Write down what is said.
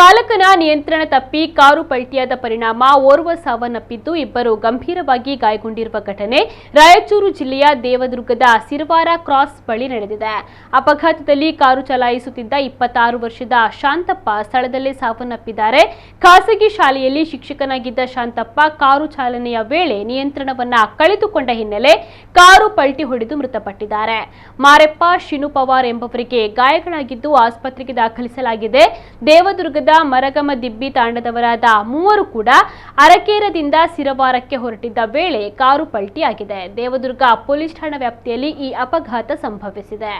ಚಾಲಕನ ನಿಯಂತ್ರಣ ತಪ್ಪಿ ಕಾರು ಪಲ್ಟಿಯಾದ ಪರಿಣಾಮ ಓರ್ವ ಸಾವನ್ನಪ್ಪಿದ್ದು ಇಬ್ಬರು ಗಂಭೀರವಾಗಿ ಗಾಯಗೊಂಡಿರುವ ಘಟನೆ ರಾಯಚೂರು ಜಿಲ್ಲೆಯ ದೇವದುರ್ಗದ ಸಿರವಾರ ಕ್ರಾಸ್ ಬಳಿ ನಡೆದಿದೆ. ಅಪಘಾತದಲ್ಲಿ ಕಾರು ಚಲಾಯಿಸುತ್ತಿದ್ದ 26 ವರ್ಷದ ಶಾಂತಪ್ಪ ಸ್ಥಳದಲ್ಲೇ ಸಾವನ್ನಪ್ಪಿದ್ದಾರೆ. ಖಾಸಗಿ ಶಾಲೆಯಲ್ಲಿ ಶಿಕ್ಷಕನಾಗಿದ್ದ ಶಾಂತಪ್ಪ ಕಾರು ಚಾಲನೆಯ ವೇಳೆ ನಿಯಂತ್ರಣವನ್ನ ಕಳೆದುಕೊಂಡ ಹಿನ್ನೆಲೆ ಕಾರು ಪಲ್ಟಿ ಹೊಡೆದು ಮೃತಪಟ್ಟಿದ್ದಾರೆ. ಮಾರೆಪ್ಪ ಶಿನು ಪವಾರ್ ಎಂಬವರಿಗೆ ಗಾಯಗಳಾಗಿದ್ದು ಆಸ್ಪತ್ರೆಗೆ ದಾಖಲಿಸಲಾಗಿದೆ. ದೇವದುರ್ಗದ ಮರಗಮ ದಿಬ್ಬಿ ತಾಂಡದವರಾದ ಮೂವರು ಕೂಡ ಅರಕೇರದಿಂದ ಸಿರವಾರಕ್ಕೆ ಹೊರಟಿದ್ದ ವೇಳೆ ಕಾರು ಪಲ್ಟಿಯಾಗಿದೆ. ದೇವದುರ್ಗ ಪೊಲೀಸ್ ಠಾಣಾ ವ್ಯಾಪ್ತಿಯಲ್ಲಿ ಈ ಅಪಘಾತ ಸಂಭವಿಸಿದೆ.